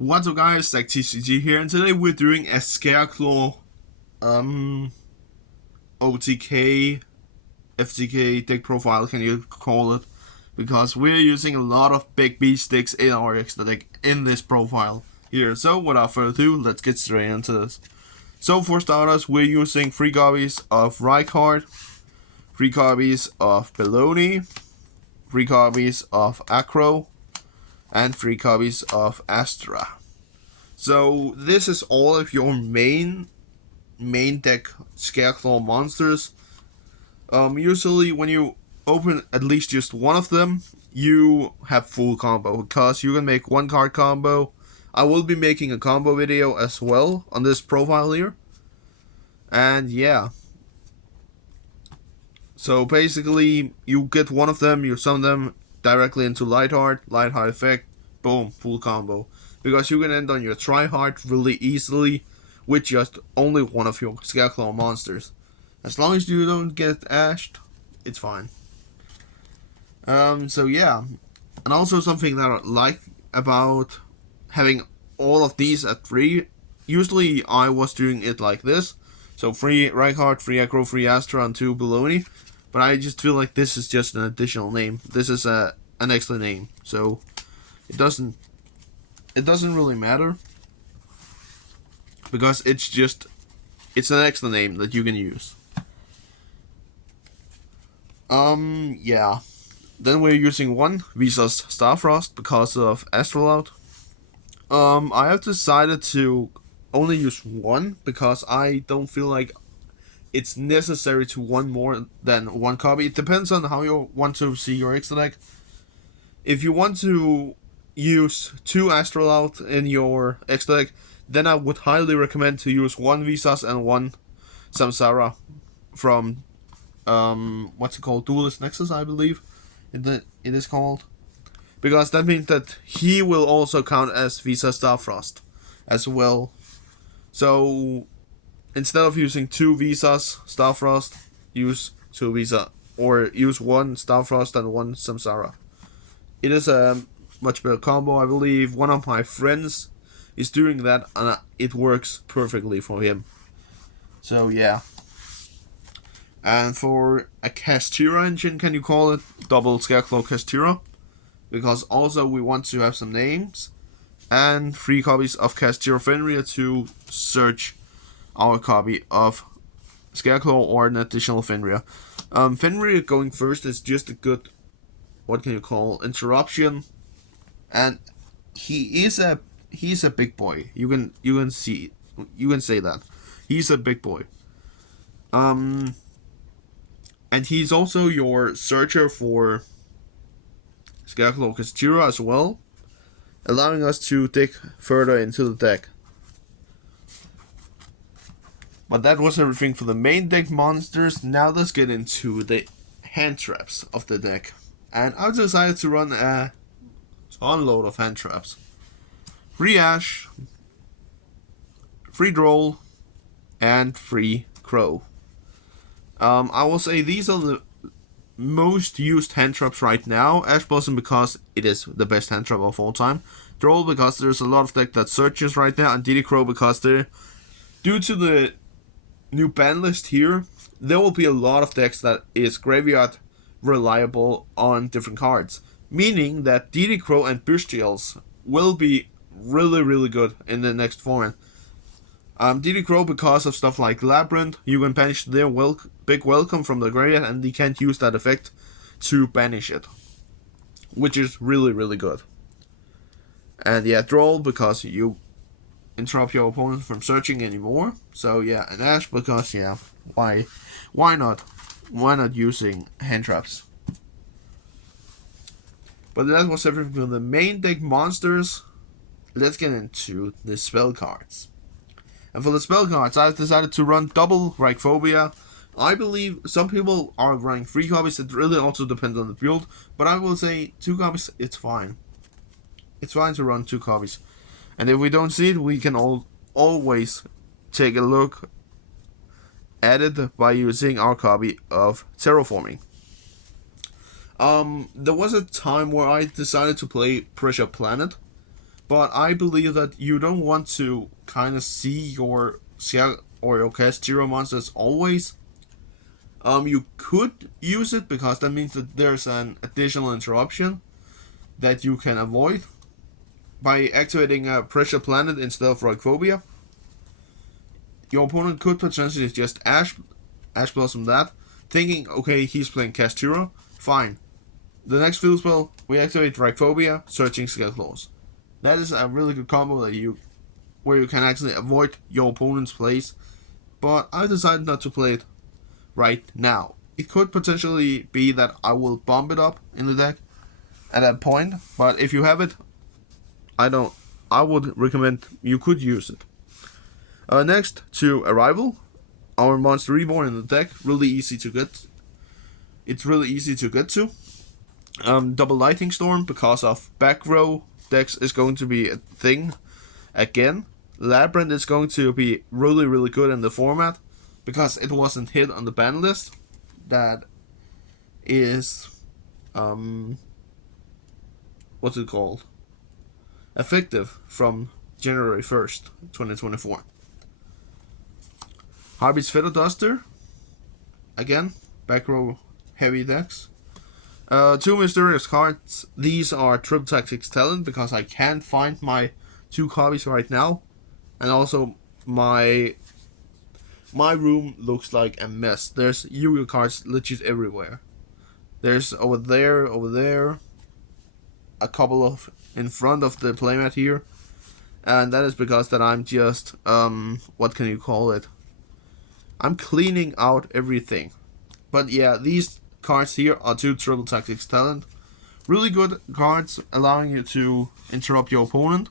What's up guys, TCG here, and today we're doing a Scareclaw, OTK, FTK deck profile, can you call it, because we're using a lot of big B sticks in our extra deck in this profile here. So without further ado, let's get straight into this. So for starters, we're using 3 copies of Rykard, 3 copies of Baloney, 3 copies of Acro, and 3 copies of Astra. So this is all of your main deck Scareclaw monsters. Usually when you open at least just one of them, you have full combo, because you can make 1 card combo. I will be making a combo video as well on this profile here. And yeah. So basically you get one of them, you summon them directly into Lightheart effect, boom, full combo. Because you can end on your Tryhard really easily with just only one of your Scareclaw monsters. As long as you don't get ashed, it's fine. So yeah. And also something that I like about having all of these at 3. Usually I was doing it like this. So 3 Rykard, 3 Acro, 3 Astra, and 2 Baloney. But I just feel like this is just an additional name. This is an extra name. So it doesn't really matter, because it's an extra name that you can use. Yeah. Then we're using 1 Visa's Starfrost because of Astrolaut. I have decided to only use 1 because I don't feel like it's necessary to 1 more than 1 copy. It depends on how you want to see your extra deck. If you want to use 2 Astrolaut in your extra deck, then I would highly recommend to use 1 Visas and 1 Samsara from what's it called, Duelist Nexus, I believe it is called, because that means that he will also count as Visa Starfrost as well. So instead of using 2 Visas Starfrost, use 2 Visa, or use 1 Starfrost and 1 Samsara. It is a much better combo. I believe one of my friends is doing that, and it works perfectly for him. So yeah. And for a Castira engine, can you call it, double Scareclaw Castira, because also we want to have some names, and 3 copies of Castira Fenrir to search our copy of Scareclaw or an additional Fenrir. Fenrir going first is just a good, what can you call, interruption. And he's a big boy. You can say that he's a big boy. And he's also your searcher for Scareclaw Castira as well, allowing us to dig further into the deck. But that was everything for the main deck monsters. Now let's get into the hand traps of the deck. And I've decided to run a unload of hand traps. 3 Ash, 3 Droll, and 3 Crow. I will say these are the most used hand traps right now. Ash Blossom because it is the best hand trap of all time. Droll because there's a lot of deck that searches right now, and DD Crow because due to the new ban list here, there will be a lot of decks that is graveyard reliable on different cards. Meaning that DD Crow and Bestials will be really good in the next format. DD Crow because of stuff like Labyrinth, you can banish their big welcome from the graveyard, and they can't use that effect to banish it, which is really good. And yeah, Droll because you interrupt your opponent from searching anymore. So yeah, and Ash because yeah, why not using hand traps? But that was everything for the main deck monsters. Let's get into the spell cards. And for the spell cards, I've decided to run double Rhyphobia. I believe some people are running 3 copies. It really also depends on the build. But I will say 2 copies, it's fine. It's fine to run 2 copies. And if we don't see it, we can always take a look at it by using our copy of Terraforming. There was a time where I decided to play Pressure Planet but I believe that you don't want to kind of see your or your cast zero monsters always. You could use it because that means that there's an additional interruption that you can avoid by activating a pressure planet instead of Rockphobia. Your opponent could potentially just Ash Blossom that, thinking, okay, he's playing Casturo, fine. The next field spell, we activate Rockphobia, searching Scareclaws. That is a really good combo where you can actually avoid your opponent's plays, but I decided not to play it right now. It could potentially be that I will bump it up in the deck at that point, but if you have it, I would recommend you could use it. Next to Arrival, our monster reborn in the deck, really easy to get. It's really easy to get to. Double Lightning Storm, because of back row decks, is going to be a thing again. Labyrinth is going to be really, really good in the format because it wasn't hit on the ban list. That is, what's it called? Effective from January 1st, 2024. Harvey's Feather Duster, again, back row heavy decks. Two mysterious cards. These are Triple Tactics Talent because I can't find my 2 copies right now, and also my room looks like a mess. There's Yu-Gi-Oh cards legit everywhere. There's over there, a couple of in front of the playmat here, and that is because that I'm just what can you call it? I'm cleaning out everything. But yeah, these cards here are 2 Triple Tactics Talent. Really good cards, allowing you to interrupt your opponent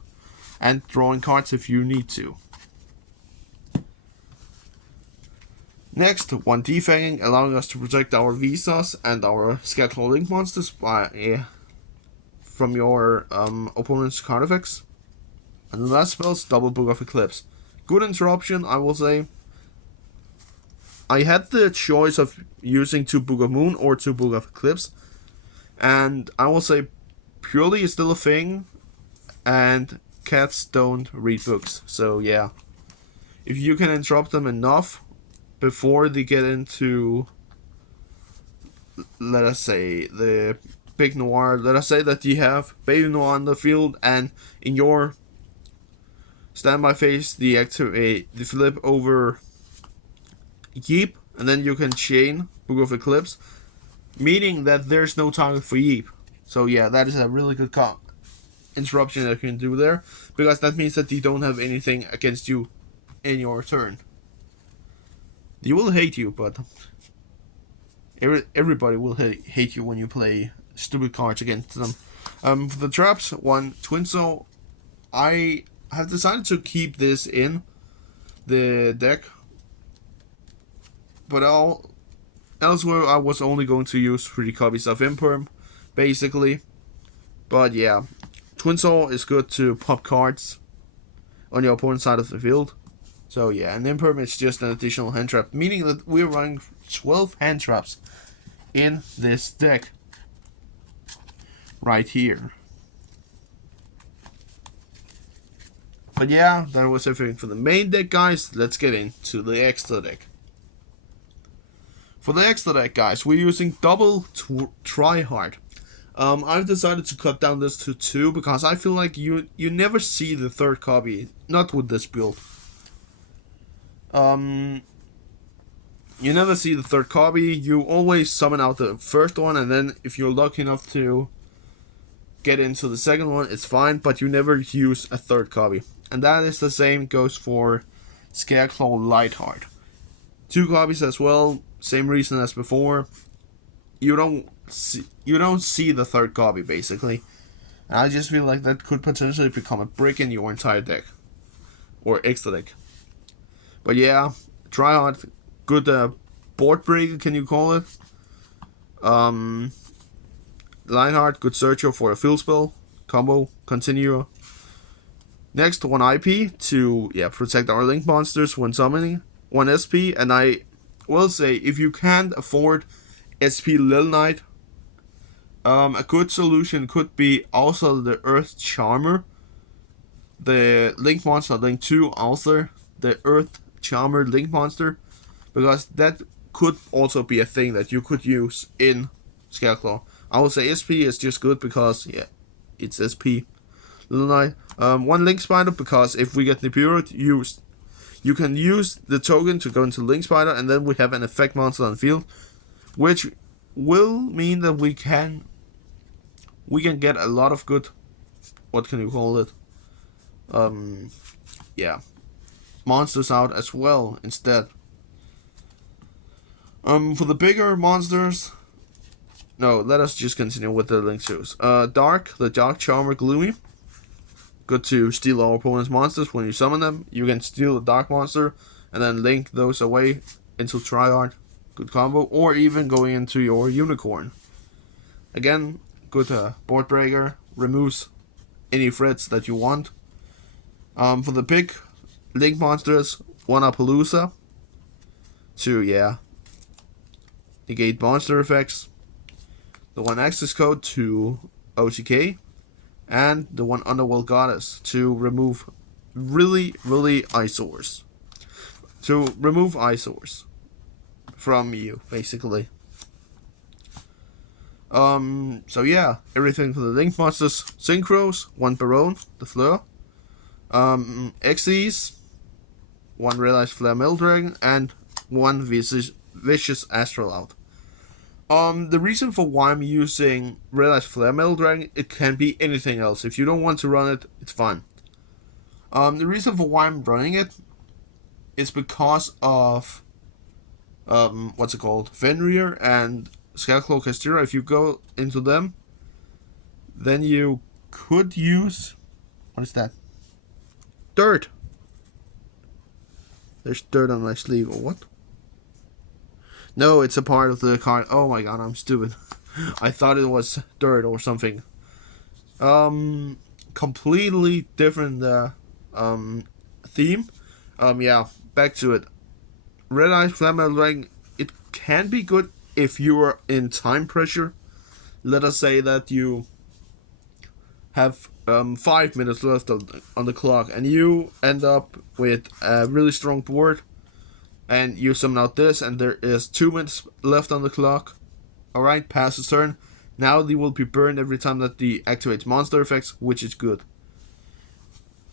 and drawing cards if you need to. Next, 1 Defanging, allowing us to protect our Visas and our Scareclaw Link monsters from your opponent's card effects. And the last spell's Double Book of Eclipse. Good interruption, I will say. I had the choice of using 2 Book of Moon or 2 Book of Eclipse, and I will say purely is still a thing, and cats don't read books, so yeah. If you can interrupt them enough before they get into, let us say, the Big Noir, let us say that you have Baby Noir on the field, and in your standby phase, they flip over Yeep, and then you can chain Book of Eclipse, meaning that there's no target for Yeep. So yeah, that is a really good interruption that you can do there, because that means that they don't have anything against you in your turn. They will hate you, but everybody will hate you when you play stupid cards against them. For the traps, 1 Twin Soul. I have decided to keep this in the deck, but elsewhere I was only going to use 3 copies of Imperm, basically. But yeah, Twin Soul is good to pop cards on your opponent's side of the field. So yeah, and Imperm is just an additional hand trap, meaning that we're running 12 hand traps in this deck right here. But yeah, that was everything for the main deck, guys. Let's get into the extra deck. For the extra deck, guys, we're using double Tryhard. I've decided to cut down this to 2 because I feel like you never see the 3rd copy, not with this build. You never see the 3rd copy. You always summon out the first one, and then if you're lucky enough to get into the second one, it's fine, but you never use a 3rd copy. And that is the same goes for Scareclaw Lightheart. 2 copies as well, same reason as before. You don't see the 3rd copy, basically. And I just feel like that could potentially become a brick in your entire deck, or extra deck. But yeah, Tryhard, good board breaker, can you call it? Lionheart, good searcher for a field spell combo, continue. Next, 1 IP to protect our link monsters when summoning. 1 SP, and I will say, if you can't afford SP Lil Knight, a good solution could be also the Earth Charmer, the Link monster, Link 2 Author, the Earth Charmer Link monster, because that could also be a thing that you could use in Scareclaw. I would say SP is just good because, yeah, it's SP. One Link Spider, because if we get Nibiru used, you can use the token to go into Link Spider, and then we have an effect monster on field, which will mean that we can get a lot of good, what can you call it? Yeah, monsters out as well instead. For the bigger monsters, no, let us just continue with the Link 2s. Dark, the Dark Charmer Gloomy. Good to steal our opponent's monsters when you summon them. You can steal the Dark monster and then link those away into Triart. Good combo. Or even going into your Unicorn. Again, good board breaker. Removes any threats that you want. For the big Link monsters, one Appaloosa to, yeah, negate monster effects. The one access code to OTK. And the one Underworld Goddess to remove really eyesores. To remove eyesores from you, basically. So yeah, everything for the Link monsters. Synchros, one Baron, the Fleur. Xyz, one Realized Flare Mill Dragon, and one Vicious Astral out. The reason for why I'm using Realized Flare Metal Dragon, it can be anything else. If you don't want to run it, it's fine. The reason for why I'm running it is because of, what's it called? Fenrir and Scareclaw Castira. If you go into them, then you could use, what is that? Dirt. There's dirt on my sleeve, or what? No, it's a part of the card. Oh my god, I'm stupid. I thought it was dirt or something. Completely different theme. Yeah, back to it. Red Eyes Flammable Dragon, it can be good if you are in time pressure. Let us say that you have 5 minutes left on the clock and you end up with a really strong board. And you summon out this, and there is 2 minutes left on the clock. Alright, pass his turn. Now they will be burned every time that they activates monster effects, which is good.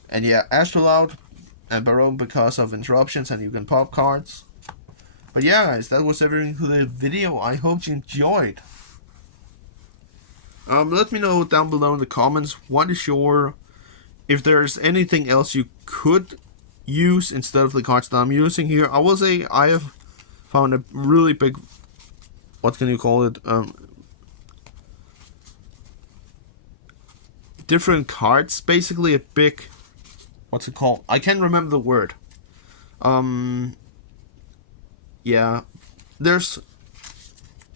And yeah, Astral out and Baron because of interruptions, and you can pop cards. But yeah, guys, that was everything for the video. I hope you enjoyed. Let me know down below in the comments what is your, if there's anything else you could use instead of the cards that I'm using here. I will say I have found a really big, what can you call it, different cards, basically a big, what's it called, I can't remember the word. Yeah, there's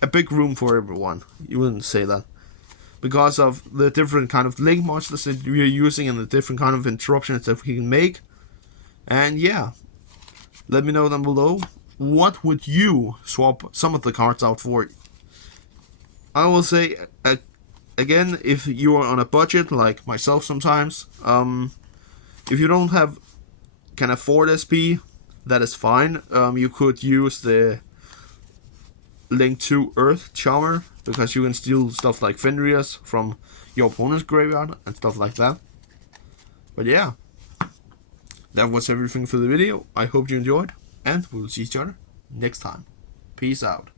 a big room for everyone, you wouldn't say that, because of the different kind of Link monsters that we're using and the different kind of interruptions that we can make. And yeah, let me know down below, what would you swap some of the cards out for? I will say, again, if you are on a budget, like myself sometimes, if you don't can afford SP, that is fine. You could use the Link 2 Earth Charmer, because you can steal stuff like Fenrir's from your opponent's graveyard and stuff like that. But yeah, that was everything for the video. I hope you enjoyed, and we'll see each other next time. Peace out.